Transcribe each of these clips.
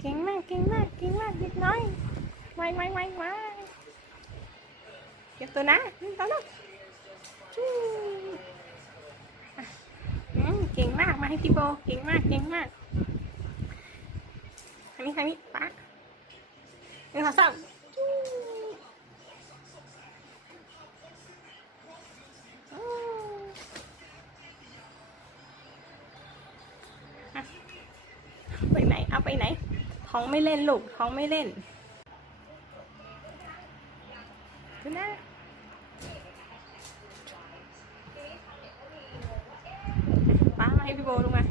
เก่งมากเก่งมากเก่งมากเด็กน้อยไวไวไวไวเก็บตัวนะตัวนะจู้อะอืมเก่งมากมาให้พี่โบเก่งมากเก่งมากทางนี้ทางนี้ป๊าหนึ่งสองสามไปไหน เอาไปไหน ท้องไม่เล่นลูก ท้องไม่เล่นดูนะป้ามาให้พี่โบลงมา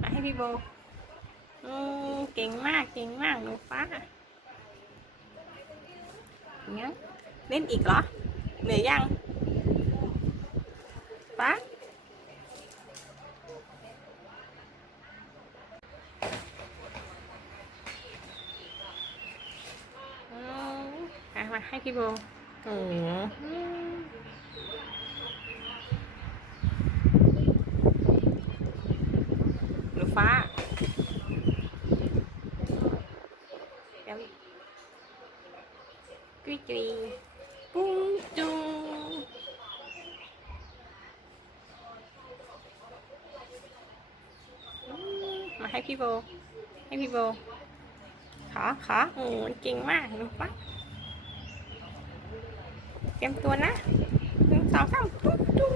มาให้พี่โบอืมเก่งมาก เก่งมากหนูป้าอย่างเงี้ยเล่นอีกเหรอ เหนื่อยยังป้าอืมอะ มาให้พี่โบโอ้โหอืมหนูฟ้าเดี๋ยวกุยจุยปุ้งจุงอืมมาให้พี่โบ ให้พี่โบขอขอโอ้มันเก่งมากลูกปะ เตรียมตัวนะหนึ่งสองสามตุ๊บจุง